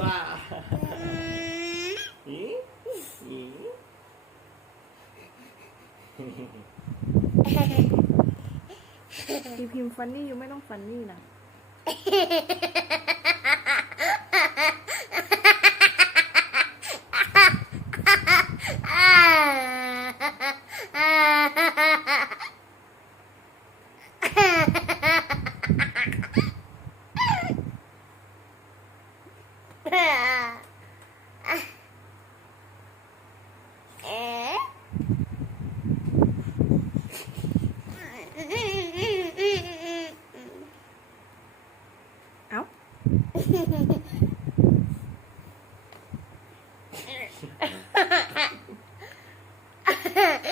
ว้าอีอีพี่พิมพ์ฟันนี่อยู่ไม่ต้องฟันนี่นะ Ow.